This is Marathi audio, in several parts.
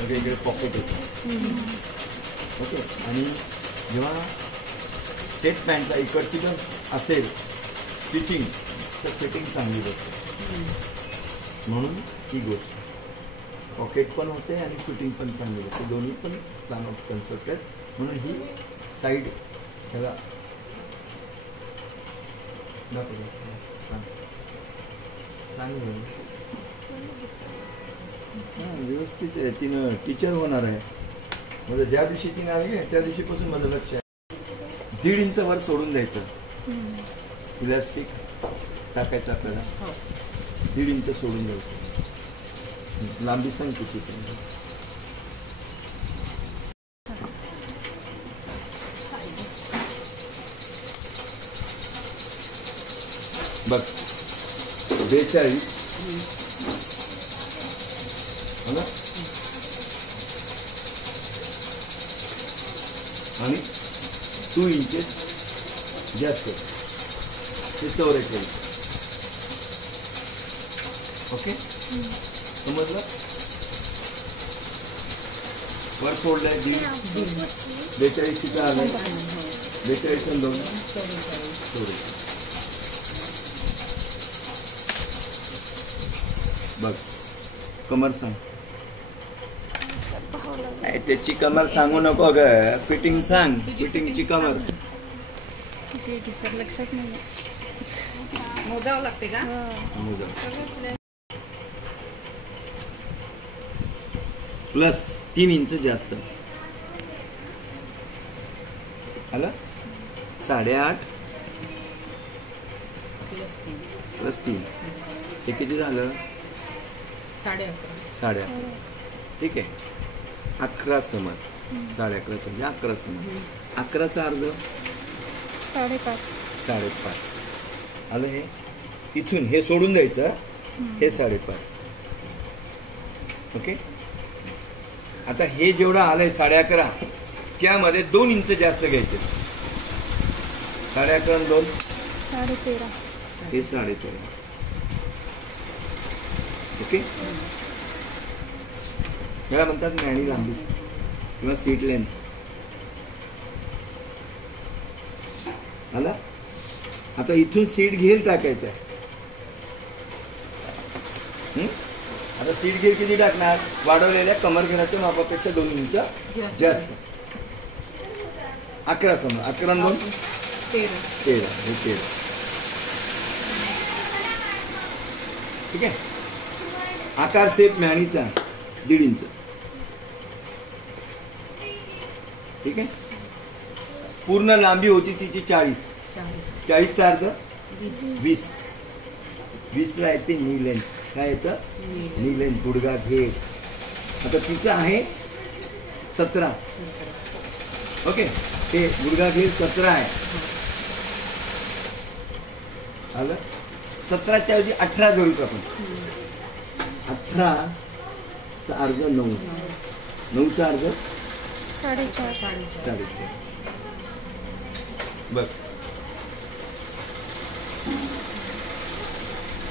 वेगवेगळे पॉकेट येतात. ओके. आणि जेव्हा स्टेट पॅन्टला इकडची जर असेल फिटिंग तर फिटिंग चांगली बसते. म्हणून ही गोष्ट पॉकेट पण होते आणि फिटिंग पण चांगली बसते. दोन्ही पण प्लॅन ऑफ कन्सेप्ट आहेत. म्हणून ही साईड ह्याला सांग हां व्यवस्थित आहे. तिनं टीचर होणार आहे. म्हणजे ज्या दिवशी तिने आली आहे त्या दिवशीपासून माझं लक्ष आहे 1.5 इंच वर सोडून द्यायचं. इलास्टिक टाकायचं आपल्याला 1.5 इंच सोडून द्यायचं. लांबी सांग किती पण. बघ 42 ना आणि 2 इंचेस जास्त ते 44. ओके समजलं. वर सोडलाय 42 तिथं आलं 42 आणि 2 बघ. कमर सांग. त्याची कमर सांगू नको ग. फिटिंग सांग. फिटिंगची कमर लक्षात नाही. मोजावं लागते का. प्लस 3 इंच जास्त आलं. 8.5 प्लस 3 हे किती झालं. 11.5. ठीक आहे. 11 समज. 11.5 म्हणजे 11 समज. 11चा अर्ध 5.5 आलं. हे इथून हे सोडून द्यायचं. हे 5.5. ओके. आता हे जेवढं आलंय 11.5 त्यामध्ये 2 इंच जास्त घ्यायचे. 11.5 आणि 2 13.5. हे 13.5. ओके. याला म्हणतात मॅणी लांबी किंवा सीट लेंथ. आला. आता इथून सीट घेर टाकायचं आहे. आता सीट घेर किती टाकणार. वाढवलेल्या कमर घेराच्या मापापेक्षा 2 इंच जास्त. 11 समज. 11 आणि 2 13. हे 13. ठीक आहे. आकार सेप मॅणीचा 1.5 इंच. ठीक आहे. पूर्ण लांबी होती तिची 40. 40चा अर्ध 20. 20ला येते नी लेंथ. काय येतं नी लेंथ. गुडघा घेर. आता तिचं आहे 17. ओके. ते गुडघा घेर 17 आहे. आलं. 17च्या ऐवजी 18 जोडू आपण. 18चा अर्ध 9. 9चा अर्ध 4.5. बघ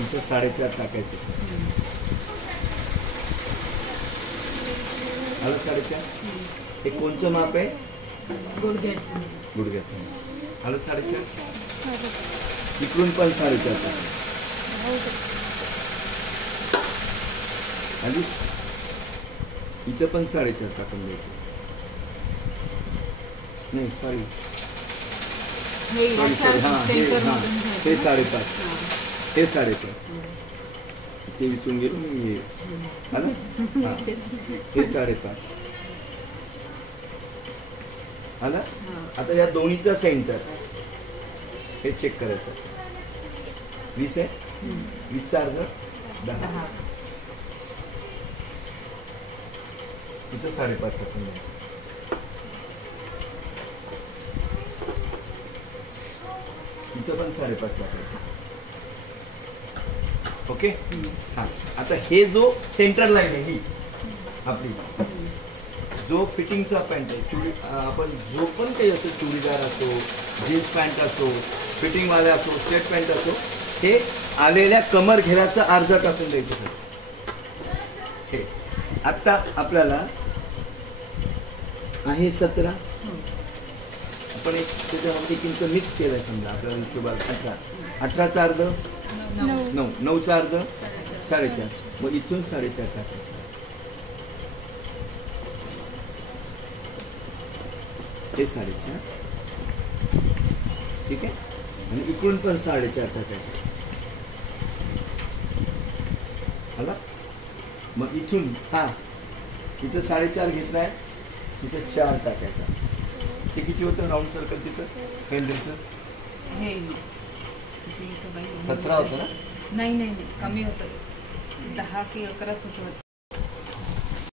इथं 4.5 टाकायचं. आलं 4.5. हे कोणचं माप आहे. गुडघ्याचं. आलं 4.5. इकडून पण 4.5 टाकायचं. आणि हिचं पण 4.5 टाकून द्यायचं. नाही सॉरी हां हे 5.5. हे 5.5 ते विचारून गेलो मी. आलं. हां हे 5.5 आलं. आता या दोन्हीचा सेंटर हे चेक करायचं. 20 आहे. 20चा अर्ध 10. इथं 5.5 टाकून द्यायचं. इथं पण 5.5 टाकायचं. ओके. हां आता हे जो सेंटर लाईन आहे ही आपली जो फिटिंगचा पॅन्ट आहे. आपण जो पण काही असो चुडीदार असो जीन्स पॅन्ट असो फिटिंगवाले असो स्ट्रेट पॅन्ट असो हे आलेल्या कमर घेराचा अर्धा टाकून द्यायचं सर. हे आता आपल्याला आहे 17. आपण एक त्याच्यामध्ये किंच मिक्स केलंय समजा आपल्याला हिशोबात 18. 18चा अर्ध 9, 9चा अर्ध 4.5. मग इथून 4.5 टाकायचं. हे 4.5. ठीक आहे. आणि इकडून पण 4.5 टाकायचं. आला. मग इथून इथं 4.5 घेतलाय, तिथं 4 टाकायचा. ते किती होतं राऊंड सर्कल तिथं केंद्राचं? हे 17 होतं ना? नाही कमी होतं. 10 की 11च होतं.